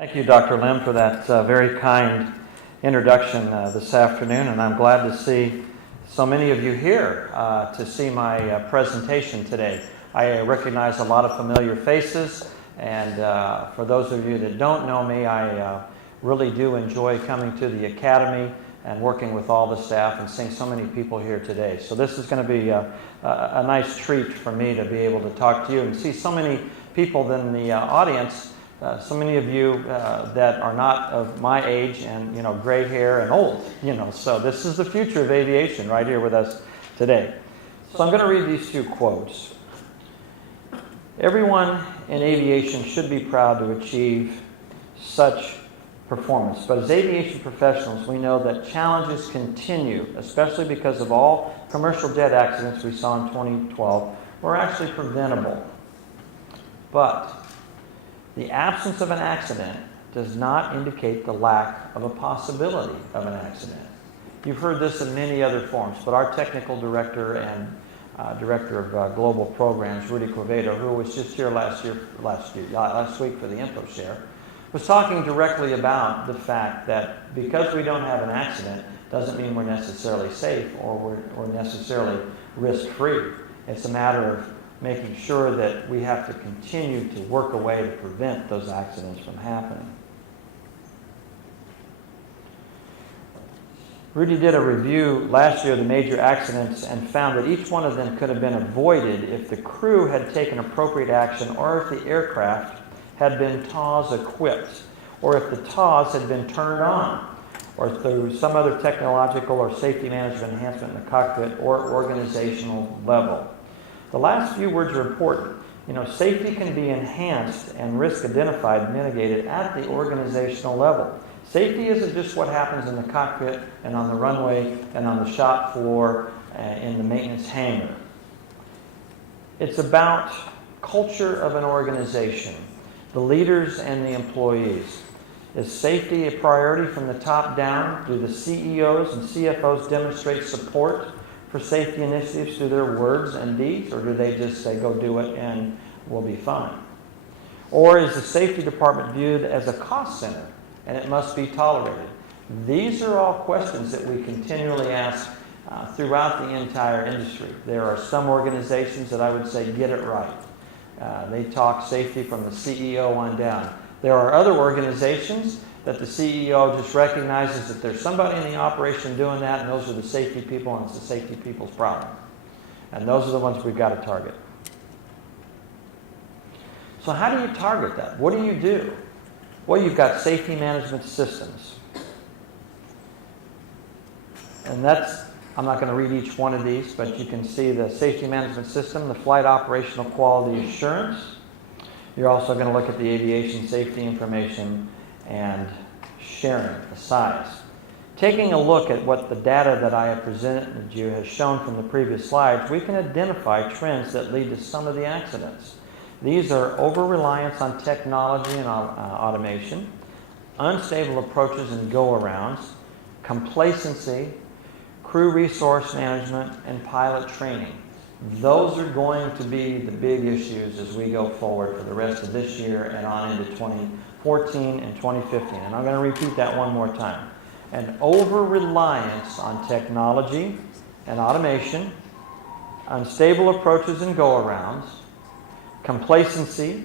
Thank you, Dr. Lim, for that very kind introduction this afternoon, and I'm glad to see so many of you here to see my presentation today. I recognize a lot of familiar faces, and for those of you that don't know me, I really do enjoy coming to the Academy and working with all the staff and seeing so many people here today. So this is going to be a nice treat for me to be able to talk to you and see so many people in the audience. So many of you that are not of my age and, gray hair and old, so this is the future of aviation right here with us today. So I'm going to read these two quotes. Everyone in aviation should be proud to achieve such performance, but as aviation professionals, we know that challenges continue, especially because of all commercial jet accidents we saw in 2012 were actually preventable. But the absence of an accident does not indicate the lack of a possibility of an accident. You've heard this in many other forms, but our technical director and director of global programs, Rudy Quevedo, who was just here last week for the info share, was talking directly about the fact that because we don't have an accident doesn't mean we're necessarily safe or we're necessarily risk-free. It's a matter of making sure that we have to continue to work a way to prevent those accidents from happening. Rudy did a review last year of the major accidents and found that each one of them could have been avoided if the crew had taken appropriate action, or if the aircraft had been TAWS equipped, or if the TAWS had been turned on, or through some other technological or safety management enhancement in the cockpit or organizational level. The last few words are important. Safety can be enhanced and risk identified and mitigated at the organizational level. Safety isn't just what happens in the cockpit and on the runway and on the shop floor in the maintenance hangar. It's about culture of an organization, the leaders and the employees. Is safety a priority from the top down? Do the CEOs and CFOs demonstrate support for safety initiatives through their words and deeds, or do they just say, go do it and we'll be fine? Or is the safety department viewed as a cost center and it must be tolerated? These are all questions that we continually ask throughout the entire industry. There are some organizations that I would say get it right. They talk safety from the CEO on down. There are other organizations that the CEO just recognizes that there's somebody in the operation doing that, and those are the safety people, and it's the safety people's problem. And those are the ones we've got to target. So how do you target that? What do you do? Well, you've got safety management systems. And I'm not going to read each one of these, but you can see the safety management system, the flight operational quality assurance. You're also going to look at the aviation safety information and sharing, the size. Taking a look at what the data that I have presented you has shown from the previous slides, we can identify trends that lead to some of the accidents. These are over-reliance on technology and automation, unstable approaches and go-arounds, complacency, crew resource management, and pilot training. Those are going to be the big issues as we go forward for the rest of this year and on into 2014 and 2015. And I'm going to repeat that one more time. An over-reliance on technology and automation, unstable approaches and go-arounds, complacency,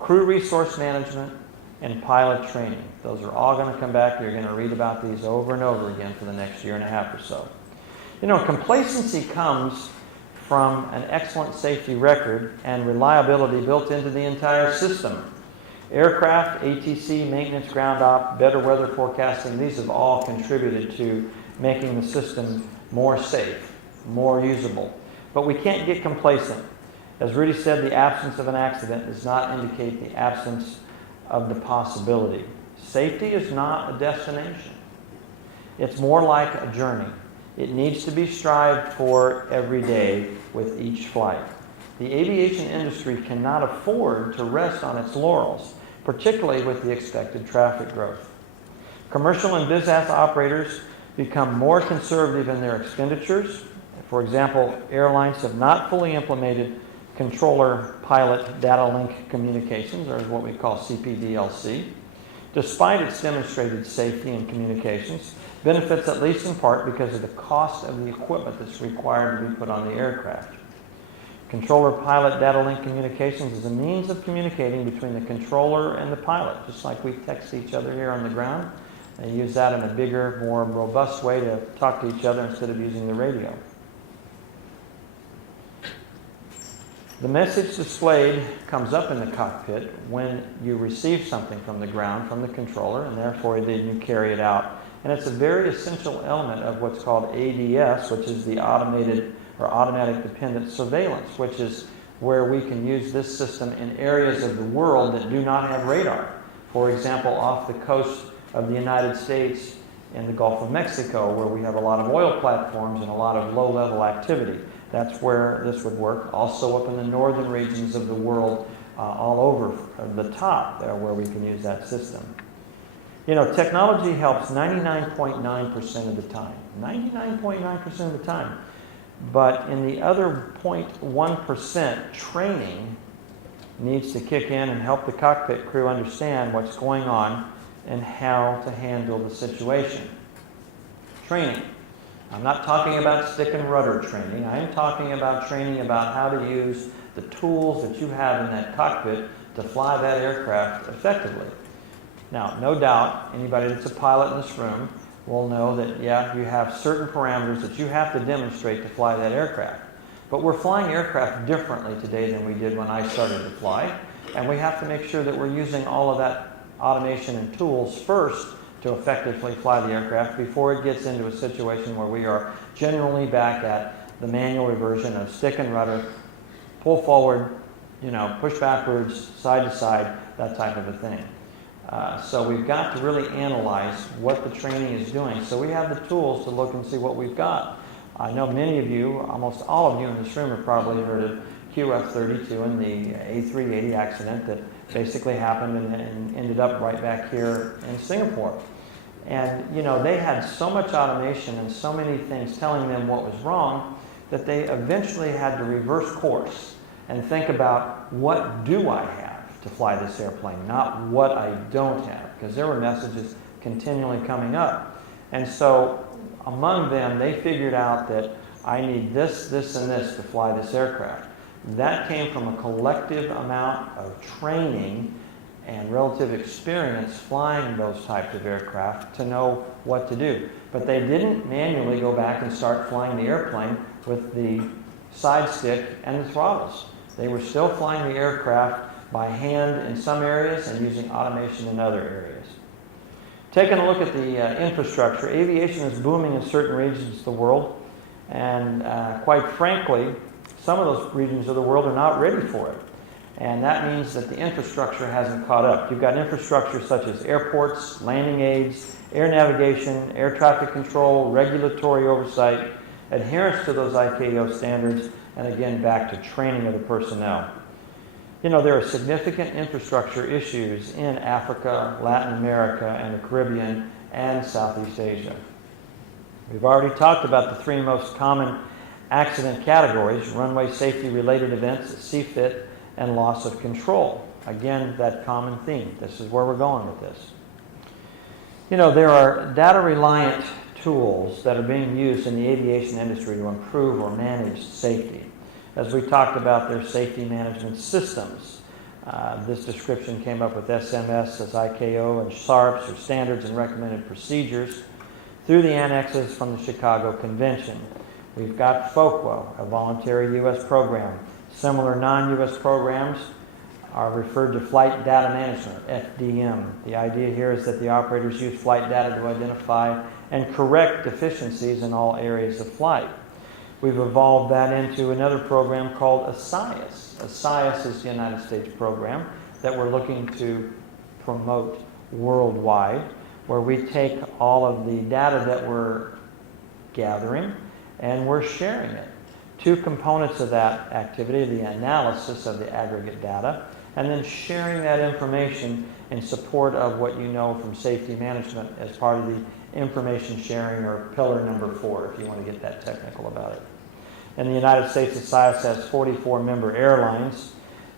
crew resource management, and pilot training. Those are all going to come back. You're going to read about these over and over again for the next year and a half or so. Complacency comes from an excellent safety record and reliability built into the entire system. Aircraft, ATC, maintenance, ground op, better weather forecasting, these have all contributed to making the system more safe, more usable. But we can't get complacent. As Rudy said, the absence of an accident does not indicate the absence of the possibility. Safety is not a destination. It's more like a journey. It needs to be strived for every day with each flight. The aviation industry cannot afford to rest on its laurels, particularly with the expected traffic growth. Commercial and business operators become more conservative in their expenditures. For example, airlines have not fully implemented controller pilot data link communications, or what we call CPDLC. despite its demonstrated safety and communications, benefits at least in part because of the cost of the equipment that's required to be put on the aircraft. Controller-pilot data link communications is a means of communicating between the controller and the pilot, just like we text each other here on the ground. They use that in a bigger, more robust way to talk to each other instead of using the radio. The message displayed comes up in the cockpit when you receive something from the ground, from the controller, and therefore then you carry it out. And it's a very essential element of what's called ADS, which is the automated or automatic dependent surveillance, which is where we can use this system in areas of the world that do not have radar. For example, off the coast of the United States in the Gulf of Mexico, where we have a lot of oil platforms and a lot of low-level activity. That's where this would work. Also up in the northern regions of the world, all over the top there where we can use that system. You know, technology helps 99.9% of the time. 99.9% of the time. But in the other 0.1%, training needs to kick in and help the cockpit crew understand what's going on and how to handle the situation. Training. I'm not talking about stick and rudder training. I am talking about training about how to use the tools that you have in that cockpit to fly that aircraft effectively. Now, no doubt, anybody that's a pilot in this room will know that, yeah, you have certain parameters that you have to demonstrate to fly that aircraft. But we're flying aircraft differently today than we did when I started to fly, and we have to make sure that we're using all of that automation and tools first to effectively fly the aircraft before it gets into a situation where we are generally back at the manual reversion of stick and rudder, pull forward, you know, push backwards, side to side, that type of a thing. So we've got to really analyze what the training is doing. So we have the tools to look and see what we've got. I know many of you, almost all of you in this room have probably heard of QF-32 and the A380 accident that basically happened and ended up right back here in Singapore. And, you know, they had so much automation and so many things telling them what was wrong that they eventually had to reverse course and think about, what do I have to fly this airplane, not what I don't have, because there were messages continually coming up. And so among them, they figured out that I need this, this, and this to fly this aircraft. That came from a collective amount of training and relative experience flying those types of aircraft to know what to do. But they didn't manually go back and start flying the airplane with the side stick and the throttles. They were still flying the aircraft by hand in some areas and using automation in other areas. Taking a look at the infrastructure, aviation is booming in certain regions of the world, and quite frankly, some of those regions of the world are not ready for it. And that means that the infrastructure hasn't caught up. You've got infrastructure such as airports, landing aids, air navigation, air traffic control, regulatory oversight, adherence to those ICAO standards, and again, back to training of the personnel. You know, there are significant infrastructure issues in Africa, Latin America, and the Caribbean, and Southeast Asia. We've already talked about the three most common accident categories: runway safety-related events, CFIT, and loss of control. Again, that common theme. This is where we're going with this. You know, there are data-reliant tools that are being used in the aviation industry to improve or manage safety. As we talked about, their safety management systems. This description came up with SMS as ICAO and SARPs, or Standards and Recommended Procedures, through the annexes from the Chicago Convention. We've got FOQA, a voluntary U.S. program. Similar non-U.S. programs are referred to Flight Data Management, FDM. The idea here is that the operators use flight data to identify and correct deficiencies in all areas of flight. We've evolved that into another program called ASIAS. ASIAS is the United States program that we're looking to promote worldwide, where we take all of the data that we're gathering and we're sharing it. Two components of that activity: the analysis of the aggregate data, and then sharing that information in support of what you know from safety management as part of the information sharing, or pillar number 4, if you want to get that technical about it. In the United States, ASIAS has 44 member airlines,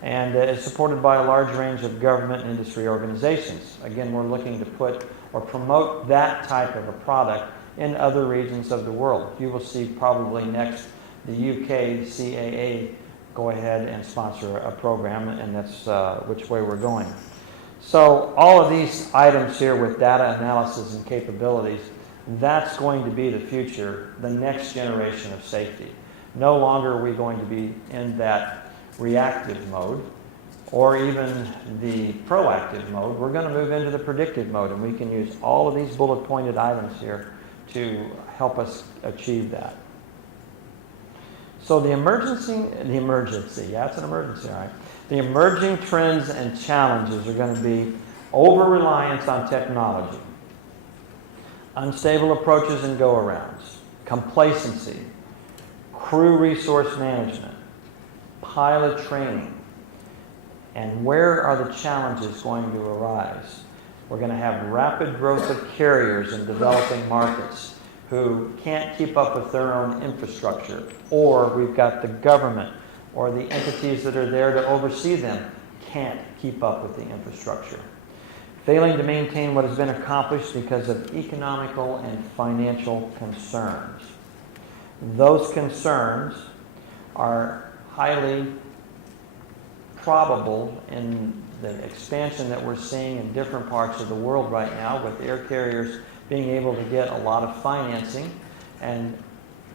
and is supported by a large range of government and industry organizations. Again, we're looking to put or promote that type of a product in other regions of the world. You will see probably next the UK CAA go ahead and sponsor a program, and that's which way we're going. So all of these items here with data analysis and capabilities, that's going to be the future, the next generation of safety. No longer are we going to be in that reactive mode or even the proactive mode. We're going to move into the predictive mode, and we can use all of these bullet pointed items here to help us achieve that. So the emergency, yeah, it's an emergency, all right. The emerging trends and challenges are going to be over-reliance on technology, unstable approaches and go-arounds, complacency, crew resource management, pilot training, and where are the challenges going to arise? We're going to have rapid growth of carriers in developing markets who can't keep up with their own infrastructure, or we've got the government or the entities that are there to oversee them can't keep up with the infrastructure. Failing to maintain what has been accomplished because of economical and financial concerns. Those concerns are highly probable in the expansion that we're seeing in different parts of the world right now, with air carriers being able to get a lot of financing and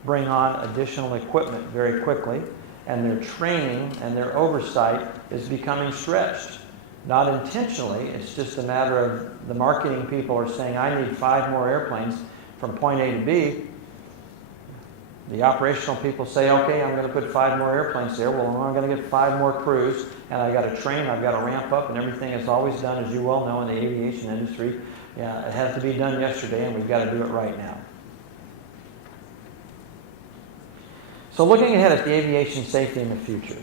bring on additional equipment very quickly, and their training and their oversight is becoming stretched. Not intentionally, it's just a matter of the marketing people are saying, I need 5 more airplanes from point A to B. The operational people say, okay, I'm going to put 5 more airplanes there. Well, I'm going to get 5 more crews, and I've got to train, I've got to ramp up, and everything is always done, as you well know, in the aviation industry. Yeah, it has to be done yesterday, and we've got to do it right now. So looking ahead at the aviation safety in the future,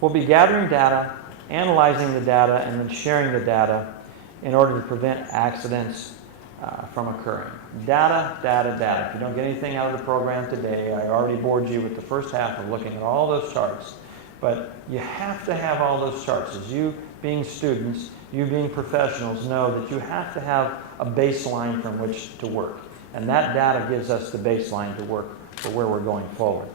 we'll be gathering data, analyzing the data, and then sharing the data in order to prevent accidents from occurring. Data, data, data. If you don't get anything out of the program today, I already bored you with the first half of looking at all those charts. But you have to have all those charts. As you being students, you being professionals, know that you have to have a baseline from which to work. And that data gives us the baseline to work for where we're going forward.